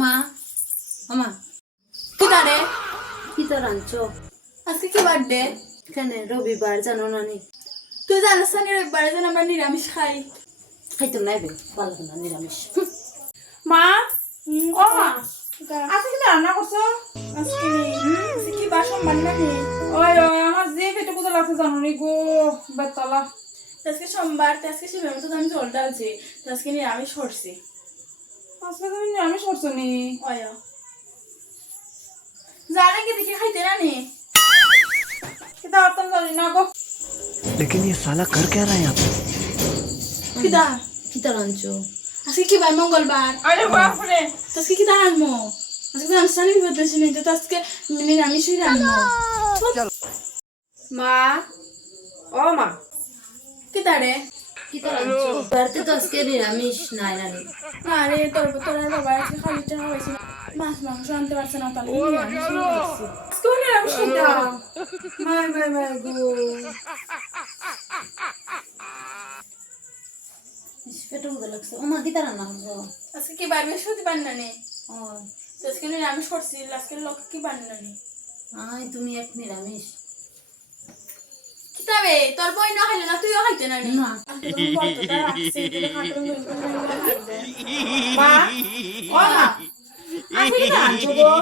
মা আমা কি তারে কি তো রাঁধছো? আজকে কি বার্থডে? কেন রবিবার জানো না নি? তুই জানিস না রবিবারে যেন আমরা নিরামিষ খাই। খাইতো নাই বে ভালো না নিরামিষ। মা ও মা আজকে কি রান্না করছো? আজকে কি বাসন বান্না নি? ওই ওই আমার যে পেটে কোথা লাগছে জানো নি গো বেতলা। আজকে সোমবার, আজকে শিবের মতো আমি জল ডালছি, আজকে নিরামিষ করছি। আজকে তুমি নিরামিষ করছো নি? ওই জানে কি দেখে খাইতে না নি? কিতা করতাম জানি না গো। लेकिन ये साला कर क्या रहा है यहाँ पे? কিতা কি তো রাঁধছো? আজকে কি বার? মঙ্গলবার। আরে বাপরে আজকে কি রান্নমো? আজকে জানিস না বিপদ শুনি তো আজকে নিরামিষই রান্নমো। মা ও মা কি তারে কি তো রাঁধছো? বাড়িতে তো আজকে নিরামিষ নাই নানি। আরে তোর বাবা আজকে খালি টাকা হয়েছে, মাছ মাংস আনতে পারছে না, তাহলে নিরামিষ খাইছি। আজকে নিরামিষ খাইতাম। মাই মাই মাই গো। পেটে মতো লাগছে। ও মা কি তো রান্না করছো? আজকে কি বার? বৃহস্পতিবার না নে? ও আজকে নিরামিষ করছি, আজকে লোক কি বান্না নি? আই তুমি এক নিরামিষ। কিতাবে তোর বই না খাইলে না তুইও খাইতে না নি? না। মা ও মা আজকে কি রাঁধছো গো?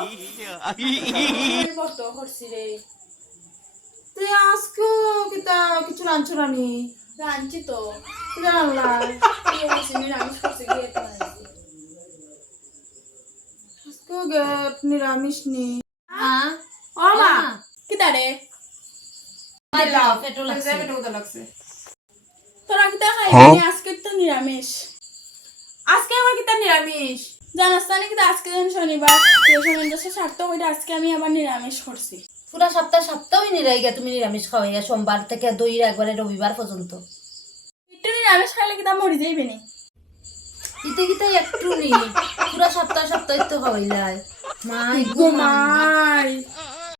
বর্ত করছি রে, তুই আজকে কিতা কিছু রাঁধছো না নি? রাঁধছি তো। কিতা রান্না? নিরামিষ করছি গিয়ে আজকে গেট নিরামিষ নি। হ্যাঁ ও মা কিতারে পেটে লাগছে। পেটে কোথা লাগছে? তোরা কিতা খাইনি? আজকে তো নিরামিষ। আজকে আমার কিতা নিরামিষ? জানাস না কিন্তু আজকে যেন শনিবার, শনিবার সার্থক হইলে আজকে আমি আবার নিরামিষ করছি। পুরা সপ্তাহই নিরাই গিয়া তুমি নিরামিষ খাওয়াইয়া সোমবার থেকে দইরা একবারে রবিবার পর্যন্ত। একটু নিরামিষ খাইলে কিতা মরি যাইবে নি? ইতে কিতে একটু নি পুরা সপ্তাহ তো খাওয়াইলাই। মাই গো মাই